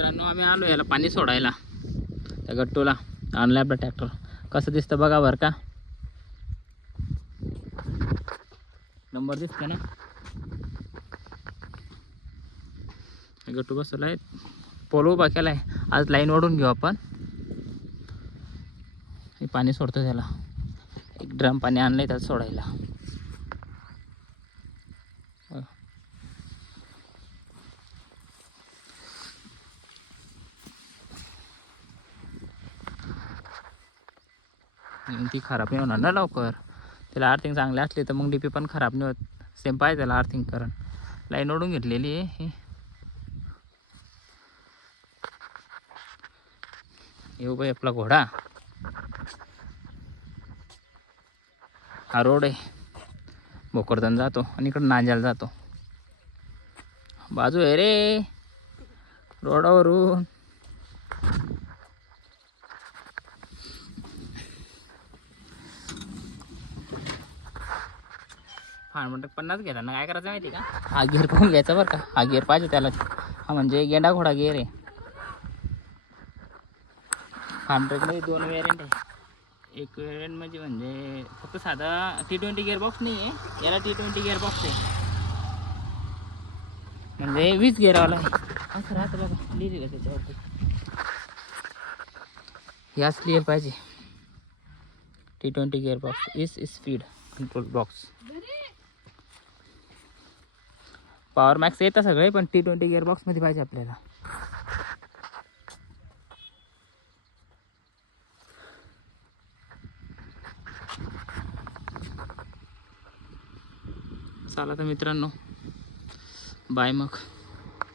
मित्रांनो आम्ही आलो याला पाणी सोडायला, त्या गट्टूला आणलं आपलं ट्रॅक्टर. कसं दिसतं बघा बरं का, नंबर दिसतं ना. गट्टू बसवला आहे, पोल उभा केला आहे. आज लाईन ओढून घेऊ आपण. हे पाणी सोडतो त्याला, एक ड्रम पाणी आणलंय त्यात सोडायला. ती खराब नाही होणार ना लवकर. त्याला आर्थिंग चांगली असली तर मग डीपी पण खराब नाही होत. सेम पाहिजे त्याला आर्थिंग करण. लाईन ओढून घेतलेली आहे. येऊ बाई आपला घोडा. हा रोड आहे, भोकरदन जातो आणि इकडं नांजाला जातो. बाजू आहे रे रोडावरून. हा म्हणतात 50 घेताना काय करायचं माहिती का, हा गिअर पाहून घ्यायचा बरं का. हा गिअर पाहिजे त्याला. हा म्हणजे गेंडा घोडा गिअर आहे. फार्मट्रेकमध्ये 2 वेरियंट आहे. एक वेरियंट म्हणजे फक्त साधा T20 गिअर बॉक्स नाही आहे, याला T20 गिअर बॉक्स आहे. म्हणजे 20 गिअरवाला आहे. असं राहतं बघा, लिहिलेलं त्याच्यावरती. याच क्लिअर पाहिजे. T20 gear box is speed control box. Power max येतं सगळे, पण T20 गिअर बॉक्समध्ये पाहिजे आपल्याला. चला तर मित्रांनो, बाय मग.